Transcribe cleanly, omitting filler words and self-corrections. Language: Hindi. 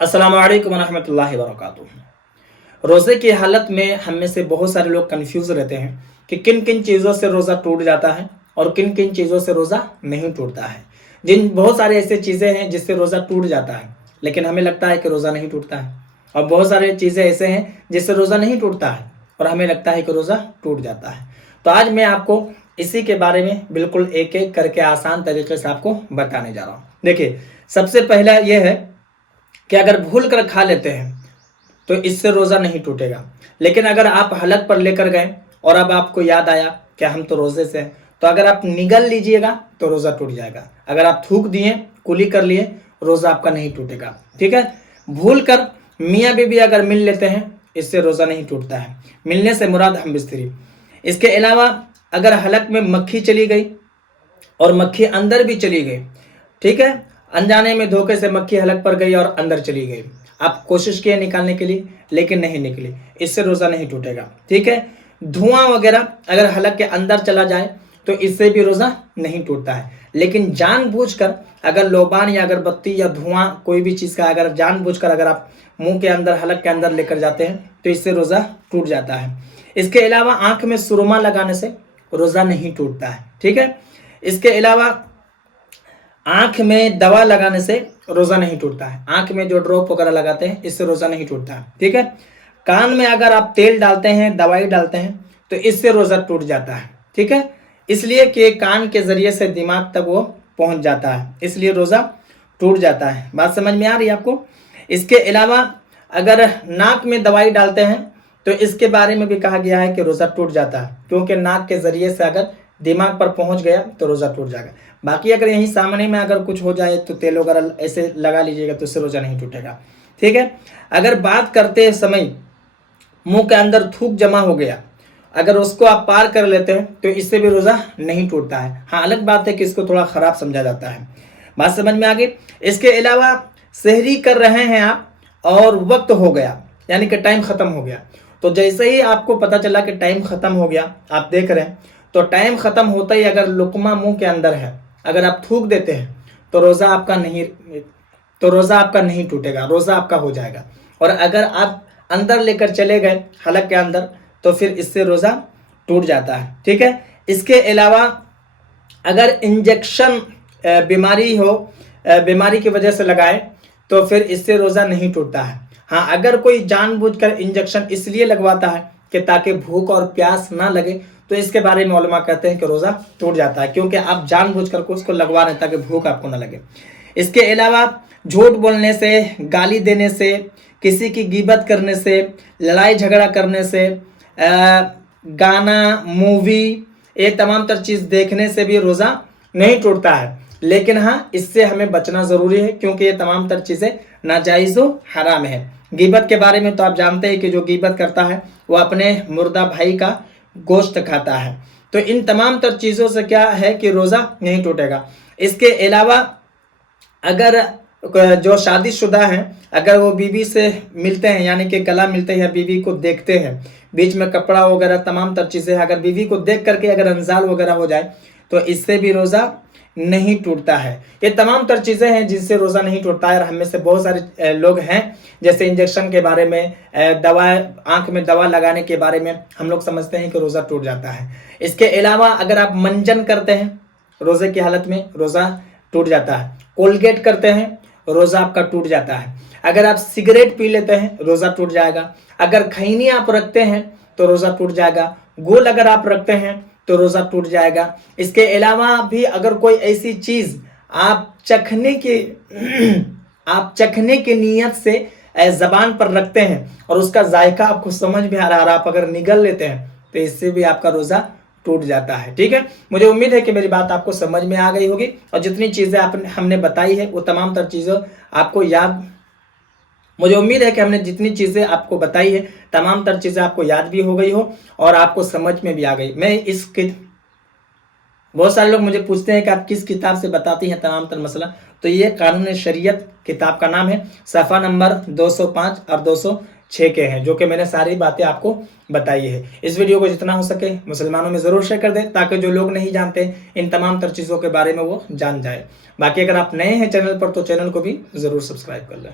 अस्सलाम वालेकुम रहमतुल्लाहि व बरकातुहू। रोज़े की हालत में हम में से बहुत सारे लोग कंफ्यूज रहते हैं कि किन किन चीज़ों से रोज़ा टूट जाता है और किन किन चीज़ों से रोज़ा नहीं टूटता है। बहुत सारे ऐसे चीज़ें हैं जिससे रोज़ा टूट जाता है, लेकिन हमें लगता है कि रोज़ा नहीं टूटता है, और बहुत सारे चीज़ें ऐसे हैं जिससे रोज़ा नहीं टूटता है और हमें लगता है कि रोज़ा टूट जाता है। तो आज मैं आपको इसी के बारे में बिल्कुल एक एक करके आसान तरीके से आपको बताने जा रहा हूँ। देखिए, सबसे पहला यह है कि अगर भूल कर खा लेते हैं तो इससे रोज़ा नहीं टूटेगा। लेकिन अगर आप हलक पर लेकर गए और अब आपको याद आया कि हम तो रोज़े से हैं, तो अगर आप निगल लीजिएगा तो रोज़ा टूट जाएगा। अगर आप थूक दिए, कुली कर लिए, रोज़ा आपका नहीं टूटेगा। ठीक है। भूल कर मियाँ बीबी अगर मिल लेते हैं, इससे रोज़ा नहीं टूटता है। मिलने से मुराद हम बिस्तरी। इसके अलावा अगर हलक में मक्खी चली गई और मक्खी अंदर भी चली गई, ठीक है, अनजाने में धोखे से मक्खी हलक पर गई और अंदर चली गई, आप कोशिश किए निकालने के लिए लेकिन नहीं निकली, इससे रोज़ा नहीं टूटेगा। ठीक है। धुआं वगैरह अगर हलक के अंदर चला जाए तो इससे भी रोज़ा नहीं टूटता है। लेकिन जानबूझकर अगर लोबान या अगरबत्ती या धुआं कोई भी चीज़ का अगर जानबूझकर अगर आप मुंह के अंदर हलक के अंदर लेकर जाते हैं तो इससे रोज़ा टूट जाता है। इसके अलावा आंख में सुरमा लगाने से रोज़ा नहीं टूटता है। ठीक है। इसके अलावा आंख में दवा लगाने से रोज़ा नहीं टूटता है। आंख में जो ड्रॉप वगैरह लगाते हैं, इससे रोज़ा नहीं टूटता है। ठीक है। कान में अगर आप तेल डालते हैं, दवाई डालते हैं, तो इससे रोज़ा टूट जाता है। ठीक है। इसलिए कि कान के ज़रिए से दिमाग तक वो पहुंच जाता है, इसलिए रोज़ा टूट जाता है। बात समझ में आ रही है आपको। इसके अलावा अगर नाक में दवाई डालते हैं तो इसके बारे में भी कहा गया है कि रोज़ा टूट जाता है, क्योंकि नाक के ज़रिए से अगर दिमाग पर पहुंच गया तो रोज़ा टूट जाएगा। बाकी अगर यहीं सामने में अगर कुछ हो जाए तो तेल वगैरह ऐसे लगा लीजिएगा तो इससे रोज़ा नहीं टूटेगा। ठीक है। अगर बात करते समय मुंह के अंदर थूक जमा हो गया, अगर उसको आप पार कर लेते हैं तो इससे भी रोज़ा नहीं टूटता है। हाँ, अलग बात है कि इसको थोड़ा ख़राब समझा जाता है। बात समझ में आ गई। इसके अलावा सहरी कर रहे हैं आप और वक्त हो गया, यानी कि टाइम ख़त्म हो गया, तो जैसे ही आपको पता चला कि टाइम ख़त्म हो गया, आप देख रहे हैं, तो टाइम ख़त्म होता ही अगर लुकमा मुंह के अंदर है, अगर आप थूक देते हैं तो रोज़ा आपका नहीं टूटेगा, रोज़ा आपका हो जाएगा। और अगर आप अंदर लेकर चले गए हलक के अंदर तो फिर इससे रोज़ा टूट जाता है। ठीक है। इसके अलावा अगर इंजेक्शन बीमारी हो, बीमारी की वजह से लगाए तो फिर इससे रोज़ा नहीं टूटता है। हाँ, अगर कोई जानबूझकर इंजेक्शन इसलिए लगवाता है कि ताकि भूख और प्यास ना लगे, तो इसके बारे में उलमा कहते हैं कि रोज़ा टूट जाता है, क्योंकि आप जानबूझकर उसको लगवा रहे हैं ताकि भूख आपको ना लगे। इसके अलावा झूठ बोलने से, गाली देने से, किसी की गिबत करने से, लड़ाई झगड़ा करने से, गाना, मूवी, ये तमाम तर चीज़ देखने से भी रोज़ा नहीं टूटता है। लेकिन हाँ, इससे हमें बचना ज़रूरी है, क्योंकि ये तमाम तर चीज़ें नाजायज़ व हराम है। गिबत के बारे में तो आप जानते हैं कि जो गिबत करता है वो अपने मुर्दा भाई का गोश्त खाता है। तो इन तमाम तर चीज़ों से क्या है कि रोज़ा नहीं टूटेगा। इसके अलावा अगर जो शादीशुदा हैं, अगर वो बीवी से मिलते हैं, यानी कि गला मिलते हैं या बीवी को देखते हैं, बीच में कपड़ा वगैरह तमाम तर चीज़ें, अगर बीवी को देख करके अगर अंजाल वगैरह हो जाए तो इससे भी रोज़ा नहीं टूटता है। ये तमाम तर चीज़ें हैं जिनसे रोज़ा नहीं टूटता है। और हम में से बहुत सारे लोग हैं, जैसे इंजेक्शन के बारे में, दवा, आंख में दवा लगाने के बारे में हम लोग समझते हैं कि रोज़ा टूट जाता है। इसके अलावा अगर आप मंजन करते हैं रोज़े की हालत में, रोज़ा टूट जाता है। कोलगेट करते हैं, रोज़ा आपका टूट जाता है। अगर आप सिगरेट पी लेते हैं, रोज़ा टूट जाएगा। अगर खैनी आप रखते हैं तो रोज़ा टूट जाएगा। गुल अगर आप रखते हैं तो रोज़ा टूट जाएगा। इसके अलावा भी अगर कोई ऐसी चीज़ आप चखने की नीयत से ज़बान पर रखते हैं और उसका जायका आपको समझ में आ रहा है, आप अगर निगल लेते हैं तो इससे भी आपका रोज़ा टूट जाता है। ठीक है। मुझे उम्मीद है कि मेरी बात आपको समझ में आ गई होगी और जितनी चीज़ें हमने बताई है वो तमाम तर चीज़ें आपको याद, मुझे उम्मीद है कि हमने जितनी चीज़ें आपको बताई है तमाम तर चीज़ें आपको याद भी हो गई हो और आपको समझ में भी आ गई। बहुत सारे लोग मुझे पूछते हैं कि आप किस किताब से बताती हैं तमाम तर मसला, तो ये कानून शरीयत किताब का नाम है। सफ़ा नंबर 205 और 206 के हैं, जो कि मैंने सारी बातें आपको बताई है। इस वीडियो को जितना हो सके मुसलमानों में ज़रूर शेयर कर दें, ताकि जो लोग नहीं जानते इन तमाम तर चीज़ों के बारे में वो जान जाए। बाकी अगर आप नए हैं चैनल पर तो चैनल को भी ज़रूर सब्सक्राइब कर लें।